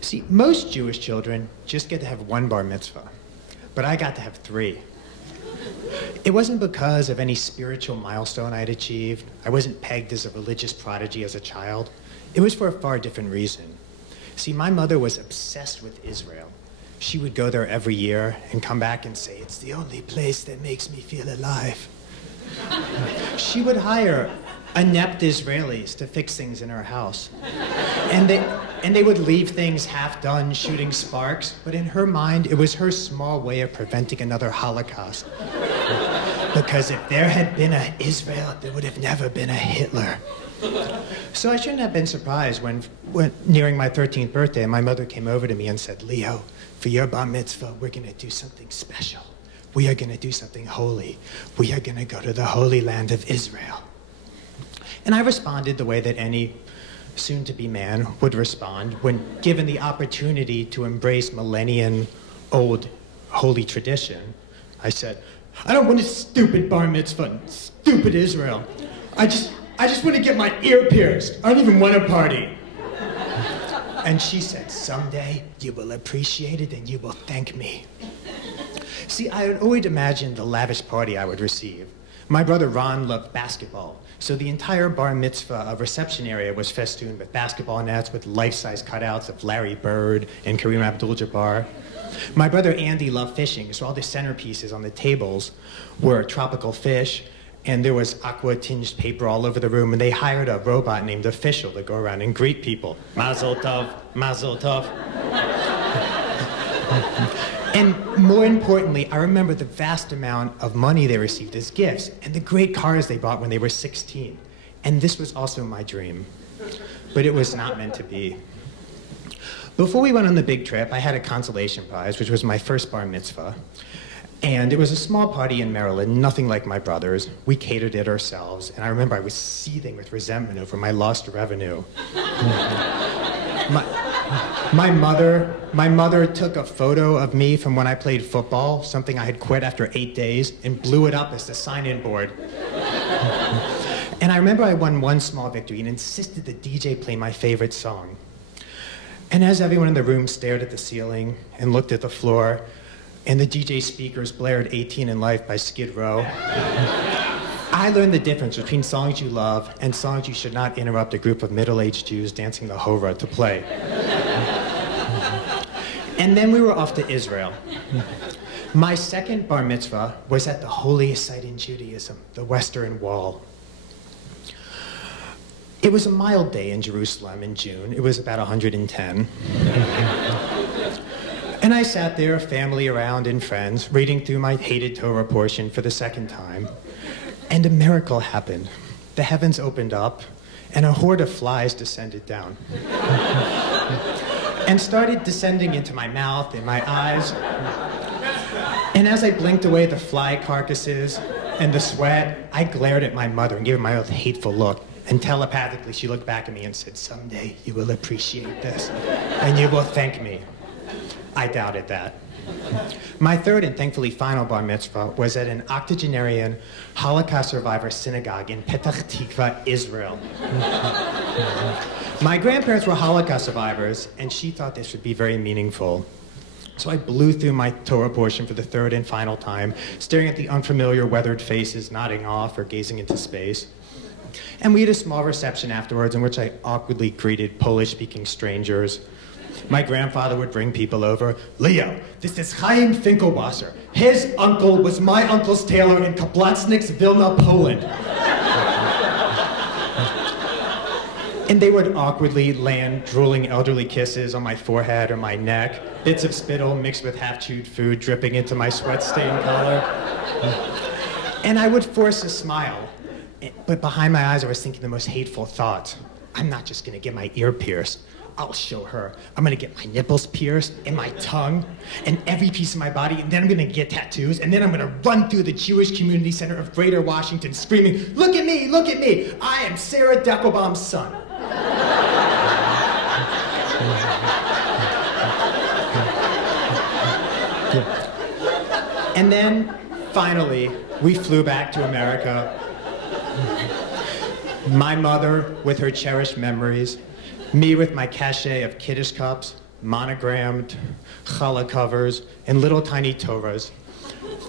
See, most Jewish children just get to have one bar mitzvah, but I got to have 3. It wasn't because of any spiritual milestone I had achieved. I wasn't pegged as a religious prodigy as a child. It was for a far different reason. See, my mother was obsessed with Israel. She would go there every year and come back and say, "It's the only place that makes me feel alive." She would hire inept Israelis to fix things in her house. And they would leave things half done, shooting sparks, but in her mind, it was her small way of preventing another Holocaust. Because if there had been a Israel, there would have never been a Hitler. So I shouldn't have been surprised when nearing my 13th birthday, my mother came over to me and said, "Leo, for your bar mitzvah, we're gonna do something special. We are gonna do something holy. We are gonna go to the Holy Land of Israel." And I responded the way that any soon-to-be man would respond when given the opportunity to embrace millennium-old holy tradition. I said, "I don't want a stupid bar mitzvah in stupid Israel. I just want to get my ear pierced. I don't even want a party." And she said, "Someday you will appreciate it and you will thank me." See, I had always imagined the lavish party I would receive. My brother Ron loved basketball, so the entire bar mitzvah reception area was festooned with basketball nets with life-size cutouts of Larry Bird and Kareem Abdul-Jabbar. My brother Andy loved fishing, so all the centerpieces on the tables were tropical fish, and there was aqua-tinged paper all over the room, and they hired a robot named Official to go around and greet people. Mazel tov, mazel tov. And more importantly, I remember the vast amount of money they received as gifts and the great cars they bought when they were 16. And this was also my dream, but it was not meant to be. Before we went on the big trip, I had a consolation prize, which was my first bar mitzvah. And it was a small party in Maryland, nothing like my brother's. We catered it ourselves, and I remember I was seething with resentment over my lost revenue. My mother took a photo of me from when I played football, something I had quit after 8 days, and blew it up as the sign-in board. And I remember I won one small victory and insisted the DJ play my favorite song. And as everyone in the room stared at the ceiling and looked at the floor, and the DJ speakers blared 18 in Life by Skid Row, I learned the difference between songs you love and songs you should not interrupt a group of middle-aged Jews dancing the hora to play. And then we were off to Israel. My second bar mitzvah was at the holiest site in Judaism, the Western Wall. It was a mild day in Jerusalem in June. It was about 110. And I sat there, family around and friends, reading through my hated Torah portion for the second time. And a miracle happened. The heavens opened up, and a horde of flies descended down. And started descending into my mouth and my eyes. And as I blinked away the fly carcasses and the sweat, I glared at my mother and gave her my old hateful look. And telepathically, she looked back at me and said, "Someday you will appreciate this, and you will thank me." I doubted that. My third and thankfully final bar mitzvah was at an octogenarian Holocaust survivor synagogue in Petach Tikva, Israel. My grandparents were Holocaust survivors, and she thought this would be very meaningful. So I blew through my Torah portion for the third and final time, staring at the unfamiliar weathered faces nodding off or gazing into space. And we had a small reception afterwards in which I awkwardly greeted Polish-speaking strangers. My grandfather would bring people over. "Leo, this is Chaim Finkelwasser. His uncle was my uncle's tailor in Kaplatzniks, Vilna, Poland." And they would awkwardly land drooling elderly kisses on my forehead or my neck, bits of spittle mixed with half-chewed food dripping into my sweat-stained collar. And I would force a smile, but behind my eyes I was thinking the most hateful thoughts. I'm not just gonna get my ear pierced. I'll show her. I'm gonna get my nipples pierced, and my tongue, and every piece of my body, and then I'm gonna get tattoos, and then I'm gonna run through the Jewish Community Center of Greater Washington screaming, "Look at me, look at me! I am Sarah Dekelbaum's son." And then, finally, we flew back to America. My mother with her cherished memories, me with my cachet of kiddush cups, monogrammed challah covers, and little tiny Torahs.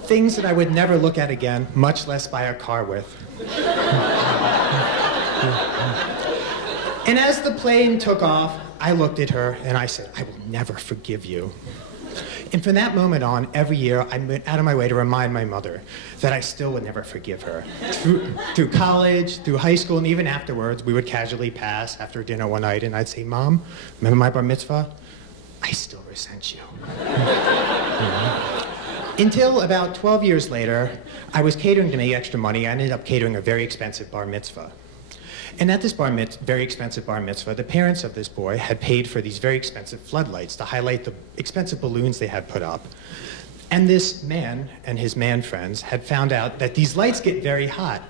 Things that I would never look at again, much less buy a car with. And as the plane took off, I looked at her and I said, I will never forgive you. And from that moment on, every year, I went out of my way to remind my mother that I still would never forgive her. Through college, through high school, and even afterwards, we would casually pass after dinner one night, and I'd say, Mom, remember my bar mitzvah? I still resent you. Until about 12 years later, I was catering to make extra money. I ended up catering a very expensive bar mitzvah. And at this very expensive bar mitzvah, the parents of this boy had paid for these very expensive floodlights to highlight the expensive balloons they had put up. And this man and his man friends had found out that these lights get very hot.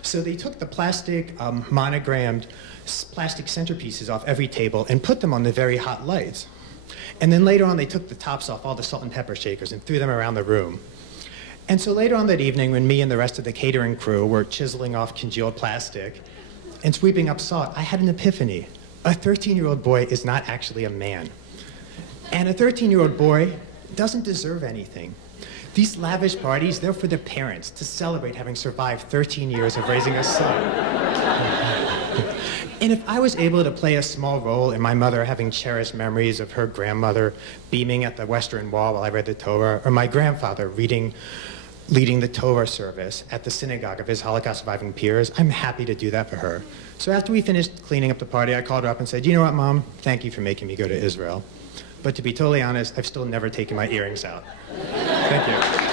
So they took the plastic monogrammed plastic centerpieces off every table and put them on the very hot lights. And then later on, they took the tops off all the salt and pepper shakers and threw them around the room. And so later on that evening, when me and the rest of the catering crew were chiseling off congealed plastic and sweeping up salt, I had an epiphany. A 13-year-old boy is not actually a man. And a 13-year-old boy doesn't deserve anything. These lavish parties, they're for the parents to celebrate having survived 13 years of raising a son. And if I was able to play a small role in my mother having cherished memories of her grandmother beaming at the Western Wall while I read the Torah, or my grandfather leading the Torah service at the synagogue of his Holocaust-surviving peers, I'm happy to do that for her. So after we finished cleaning up the party, I called her up and said, you know what, Mom? Thank you for making me go to Israel. But to be totally honest, I've still never taken my earrings out. Thank you.